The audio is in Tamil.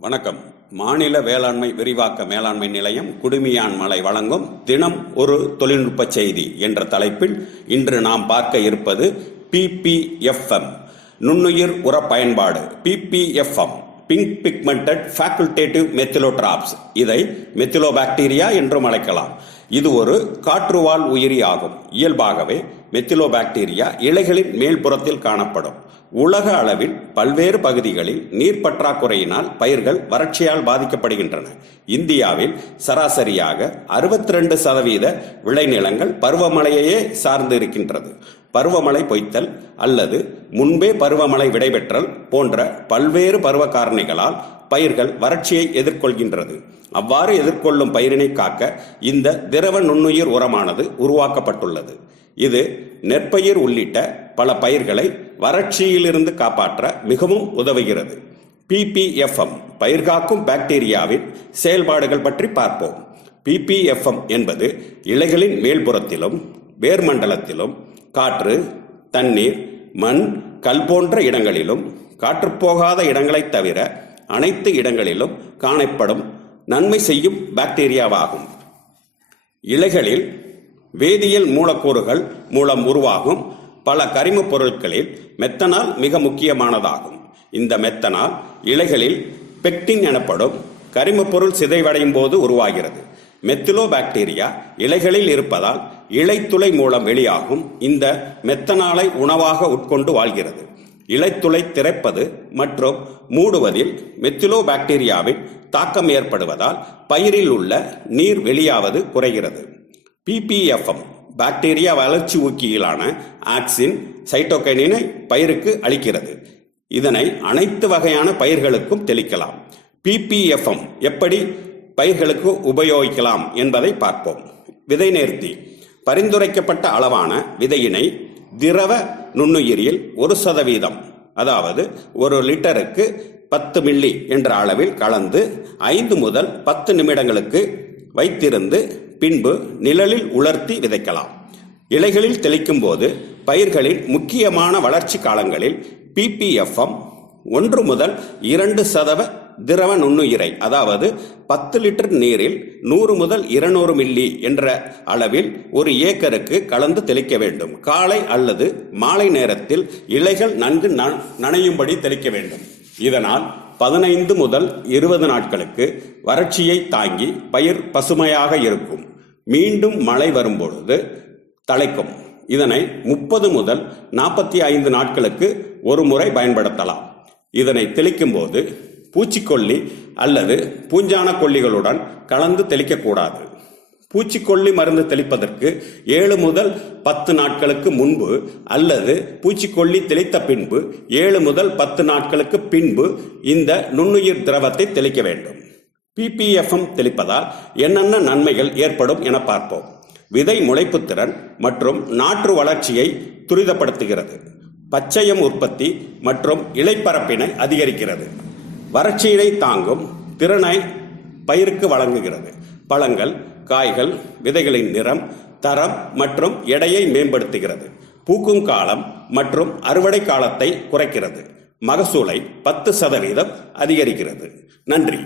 வணக்கம். மாநில வேளாண்மை விரிவாக்க மேலாண்மை நிலையம் குடுமியான் மலை வழங்கும் தினம் ஒரு தொழில்நுட்ப செய்தி என்ற தலைப்பில் இன்று நாம் பார்க்க இருப்பது பிபிஎஃப்எம் நுண்ணுயிர் உர பயன்பாடு P P F M pink pigmented facultative methylotrophs இதை மெத்திலோபாக்டீரியா என்றும் அழைக்கலாம். இது ஒரு காற்றுவால் உயிரி ஆகும். இயல்பாகவே மெத்திலோபாக்டீரியா இலைகளின் மேல்புறத்தில் காணப்படும். உலக அளவில் பல்வேறு பகுதிகளில் நீர் பற்றாக்குறையினால் பயிர்கள் வறட்சியால் பாதிக்கப்படுகின்றன. இந்தியாவில் சராசரியாக அறுபத்தி ரெண்டு சதவீத விளைநிலங்கள் பருவமழையையே சார்ந்து இருக்கின்றது பருவமழை பொய்த்தல் அல்லது முன்பே பருவமழை விடைபெற்றல் போன்ற பல்வேறு பருவ காரணிகளால் பயிர்கள் வறட்சியை எதிர்கொள்கின்றது. அவ்வாறு எதிர்கொள்ளும் பயிரினை காக்க இந்த திரவ நுண்ணுயிர் உரமானது உருவாக்கப்பட்டுள்ளது. இது நெற்பயிர் உள்ளிட்ட பல பயிர்களை வறட்சியிலிருந்து காப்பாற்ற மிகவும் உதவுகிறது. பிபிஎஃப்எம் பயிர்காக்கும் பாக்டீரியாவின் செயல்பாடுகள் பற்றி பார்ப்போம். பிபிஎஃப்எம் என்பது இலைகளின் மேல்புறத்திலும் வேர்மண்டலத்திலும் காற்று தண்ணீர் மண் கல் போன்ற இடங்களிலும் காற்றுப்போகாத இடங்களைத் தவிர அனைத்து இடங்களிலும் காணப்படும் நன்மை செய்யும் பாக்டீரியாவாகும். இலைகளில் வேதியியல் மூலக்கூறுகள் மூலம் உருவாகும் பல கரிமப் பொருட்களில் மெத்தனால் மிக முக்கியமானதாகும். இந்த மெத்தனால் இலைகளில் பெக்டின் எனப்படும் கரிமப் பொருள் சிதைவடையும் போது உருவாகிறது. மெத்திலோ பாக்டீரியா இலைகளில் இருப்பதால் இலைத்துளை மூலம் வெளியாகும் இந்த மெத்தனாலை உணவாக உட்கொண்டு வாழ்கிறது. இலைத்துளை திறப்பது மற்றும் மூடுவதில் மெத்திலோ பாக்டீரியாவின் தாக்கம் ஏற்படுவதால் பயிரில் உள்ள நீர் வெளியாவது குறைகிறது. பிபிஎஃப்எம் பாக்டீரியா வளர்ச்சி ஊக்கியிலான ஆக்சின் சைட்டோகைனினை பயிருக்கு அளிக்கிறது. இதனை அனைத்து வகையான பயிர்களுக்கும் தெளிக்கலாம். பிபிஎஃப்எம் எப்படி பயிர்களுக்கு உபயோகிக்கலாம் என்பதை பார்ப்போம். விதை நேர்த்தி பரிந்துரைக்கப்பட்ட அளவான விதையினை திரவ நுண்ணுயிரியில் ஒரு சதவீதம் அதாவது ஒரு லிட்டருக்கு பத்து மில்லி என்ற அளவில் கலந்து ஐந்து முதல் பத்து நிமிடங்களுக்கு வைத்திருந்து பின்பு நிழலில் உலர்த்தி விதைக்கலாம். இலைகளில் தெளிக்கும் போது பயிர்களின் முக்கியமான வளர்ச்சி காலங்களில் பிபிஎஃப்எம் ஒன்று முதல் இரண்டு சதவ திரவ நுண்ணுயிரை அதாவது பத்து லிட்டர் நீரில் நூறு முதல் இருநூறு மில்லி என்ற அளவில் ஒரு ஏக்கருக்கு கலந்து தெளிக்க வேண்டும். காலை அல்லது மாலை நேரத்தில் இலைகள் நன்கு ந- நனையும்படி தெளிக்க வேண்டும். இதனால் பதினைந்து முதல் இருபது நாட்களுக்கு வறட்சியை தாங்கி பயிர் பசுமையாக இருக்கும். மீண்டும் மழை வரும்பொழுது தழைக்கும் இதனை முப்பது முதல் நாற்பத்தி ஐந்து நாட்களுக்கு ஒரு முறை பயன்படுத்தலாம். இதனை தெளிக்கும் போது பூச்சிக்கொல்லி அல்லது பூஞ்சான கொல்லிகளுடன் கலந்து தெளிக்கக்கூடாது. பூச்சிக்கொல்லி மருந்து தெளிப்பதற்கு ஏழு முதல் பத்து நாட்களுக்கு முன்பு அல்லது பூச்சிக்கொல்லி தெளித்த பின்பு ஏழு முதல் பத்து நாட்களுக்கு பின்பு இந்த நுண்ணுயிர் திரவத்தை தெளிக்க வேண்டும். பிபிஎஃப்எம் தெளிப்பதால் என்னென்ன நன்மைகள் ஏற்படும் என பார்ப்போம். விதை முளைப்புத்திறன் மற்றும் நாற்று வளர்ச்சியை துரிதப்படுத்துகிறது. பச்சையம் உற்பத்தி மற்றும் இலைப்பரப்பினை அதிகரிக்கிறது. வறட்சியினை தாங்கும் திறனை பயிருக்கு வழங்குகிறது. பழங்கள் காய்கள் விதைகளின் நிறம் தரம் மற்றும் எடையை மேம்படுத்துகிறது. பூக்கும் காலம் மற்றும் அறுவடை காலத்தை குறைக்கிறது. மகசூலை பத்து சதவீதம் அதிகரிக்கிறது. நன்றி.